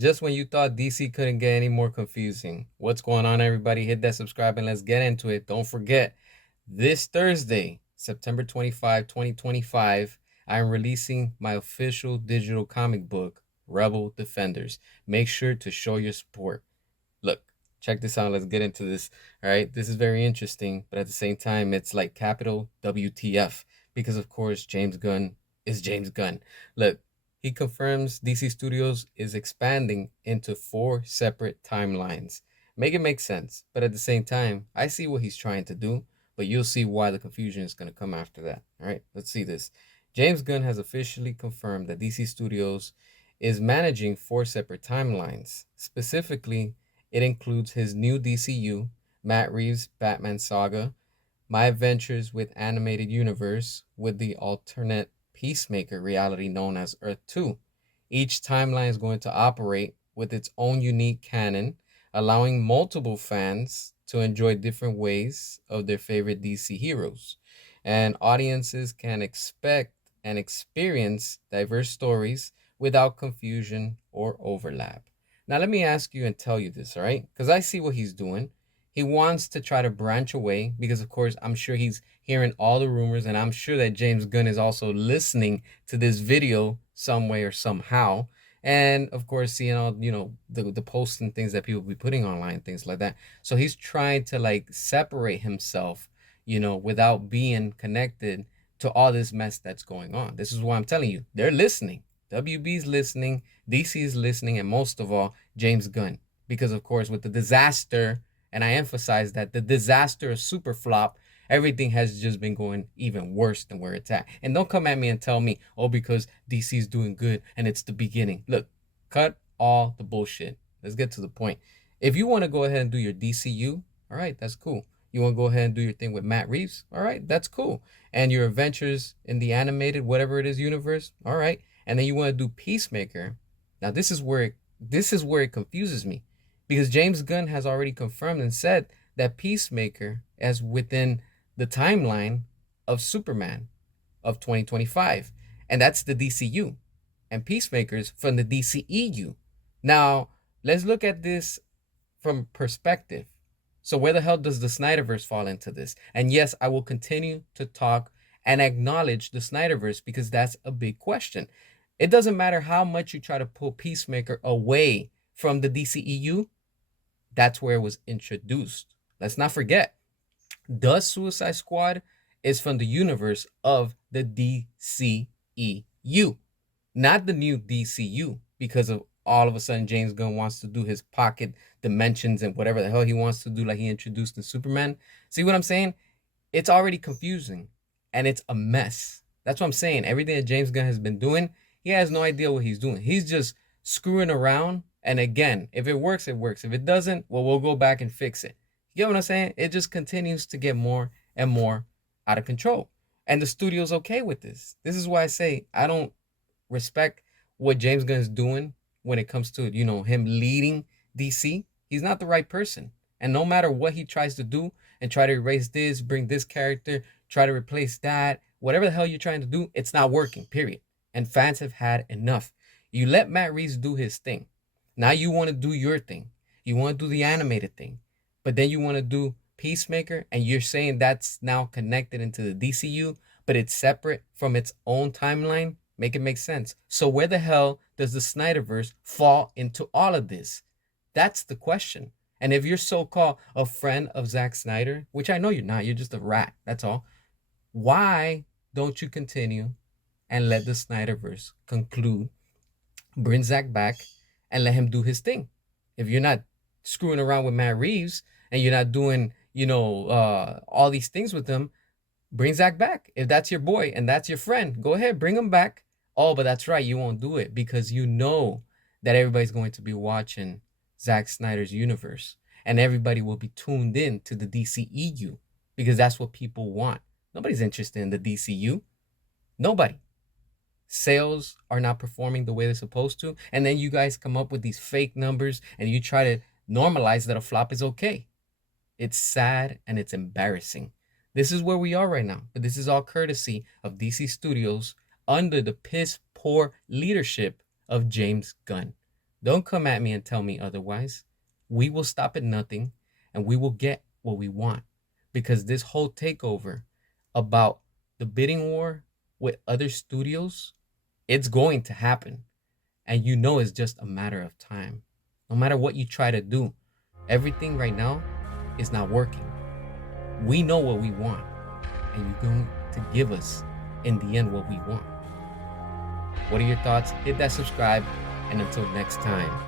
Just when you thought DC couldn't get any more confusing. What's going on, everybody? Hit that subscribe and let's get into it. Don't forget, this Thursday, September 25, 2025, I'm releasing my official digital comic book, Rebel Defenders. Make sure to show your support. Look, check this out. Let's get into this. All right. This is very interesting, but at the same time, it's like capital WTF because, of course, James Gunn is James Gunn. Look, he confirms DC Studios is expanding into 4 separate timelines. Make it make sense, but at the same time, I see what he's trying to do, but you'll see why the confusion is going to come after that. All right, let's see this. James Gunn has officially confirmed that DC Studios is managing 4 separate timelines. Specifically, it includes his new DCU, Matt Reeves' Batman Saga, My Adventures with Animated Universe with the alternate Peacemaker reality known as Earth 2. Each timeline is going to operate with its own unique canon, allowing multiple fans to enjoy different ways of their favorite DC heroes. And audiences can expect and experience diverse stories without confusion or overlap. Now, let me ask you and tell you this, all right? Because I see what he's doing. He wants to try to branch away because, of course, I'm sure he's hearing all the rumors, and I'm sure that James Gunn is also listening to this video some way or somehow. And of course, seeing all the posts and things that people be putting online, things like that. So he's trying to like separate himself, without being connected to all this mess that's going on. This is why I'm telling you, they're listening. WB's listening, DC is listening, and most of all, James Gunn. Because of course, with the disaster, and I emphasize that the disaster of super flop, everything has just been going even worse than where it's at. And don't come at me and tell me, oh, because DC is doing good and it's the beginning. Look, cut all the bullshit. Let's get to the point. If you want to go ahead and do your DCU, all right, that's cool. You want to go ahead and do your thing with Matt Reeves, all right, that's cool. And your adventures in the animated, whatever it is, universe, all right. And then you want to do Peacemaker. Now this is where it confuses me, because James Gunn has already confirmed and said that Peacemaker is within the timeline of Superman of 2025, and that's the DCU, and Peacemakers from the DCEU. Now, let's look at this from perspective. So where the hell does the Snyderverse fall into this? And yes, I will continue to talk and acknowledge the Snyderverse because that's a big question. It doesn't matter how much you try to pull Peacemaker away from the DCEU, that's where it was introduced. Let's not forget, the Suicide Squad is from the universe of the DCEU, not the new DCU, because of all of a sudden James Gunn wants to do his pocket dimensions and whatever the hell he wants to do, like he introduced in Superman. See what I'm saying? It's already confusing and it's a mess. That's what I'm saying. Everything that James Gunn has been doing, he has no idea what he's doing. He's just screwing around. And again, if it works, it works. If it doesn't, well, we'll go back and fix it. You get what I'm saying? It just continues to get more and more out of control. And the studio's okay with this. This is why I say I don't respect what James Gunn is doing when it comes to, him leading DC. He's not the right person. And no matter what he tries to do and try to erase this, bring this character, try to replace that, whatever the hell you're trying to do, it's not working, period. And fans have had enough. You let Matt Reeves do his thing. Now you want to do your thing. You want to do the animated thing. But then you want to do Peacemaker, and you're saying that's now connected into the DCU, but it's separate from its own timeline? Make it make sense. So where the hell does the Snyderverse fall into all of this? That's the question. And if you're so-called a friend of Zack Snyder, which I know you're not, you're just a rat, that's all. Why don't you continue and let the Snyderverse conclude, bring Zack back, and let him do his thing? If you're not screwing around with Matt Reeves and you're not doing, all these things with him, bring Zack back. If that's your boy and that's your friend, go ahead, bring him back. Oh, but that's right, you won't do it because you know that everybody's going to be watching Zack Snyder's universe, and everybody will be tuned in to the DCEU because that's what people want. Nobody's interested in the DCU. Nobody. Sales are not performing the way they're supposed to, and then you guys come up with these fake numbers and you try to normalize that a flop is okay. It's sad and it's embarrassing. This is where we are right now, but this is all courtesy of DC Studios under the piss poor leadership of James Gunn. Don't come at me and tell me otherwise. We will stop at nothing and we will get what we want. Because this whole takeover about the bidding war with other studios, it's going to happen. And you know it's just a matter of time. No matter what you try to do, everything right now is not working. We know what we want, and you're going to give us, in the end, what we want. What are your thoughts? Hit that subscribe, and until next time.